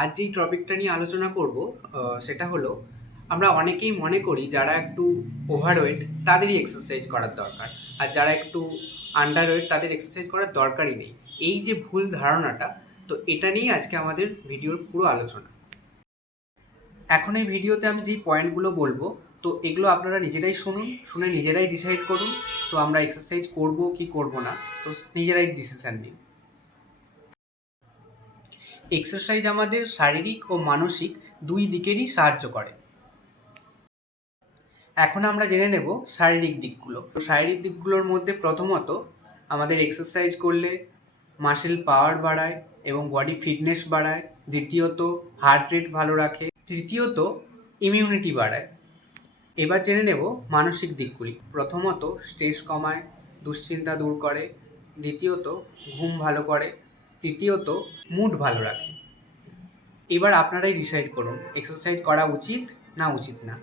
আজ যেই টপিকটা নিয়ে আলোচনা করব সেটা হলো আমরা অনেকেই মনে করি যারা একটু ওভারওয়েট তাদেরই এক্সারসাইজ করার দরকার, আর যারা একটু আন্ডারওয়েট তাদের এক্সারসাইজ করার দরকারই নেই। এই যে ভুল ধারণাটা, তো এটা নিয়েই আজকে আমাদের ভিডিওর পুরো আলোচনা। এখন এই ভিডিওতে আমি যেই পয়েন্টগুলো বলবো, তো এগুলো আপনারা নিজেরাই শুনুন, শুনে নিজেরাই ডিসাইড করুন তো আমরা এক্সারসাইজ করব কি করব না, তো নিজেরাই ডিসিশন নিন। এক্সারসাইজ আমাদের শারীরিক ও মানসিক দুই দিকেরই সাহায্য করে। এখন আমরা জেনে নেব শারীরিক দিকগুলো। তো শারীরিক দিকগুলোর মধ্যে প্রথমত আমাদের এক্সারসাইজ করলে মাসেল পাওয়ার বাড়ায় এবং বডি ফিটনেস বাড়ায়। দ্বিতীয়ত হার্ট রেট ভালো রাখে। তৃতীয়ত ইমিউনিটি বাড়ায়। এবার জেনে নেব মানসিক দিকগুলি। প্রথমত স্ট্রেস কমায়, দুশ্চিন্তা দূর করে। দ্বিতীয়ত ঘুম ভালো করে। তৃতীয়ত মুড ভালো রাখে। এবার আপনারাই ডিসাইড করুন এক্সারসাইজ করা উচিত না উচিত না।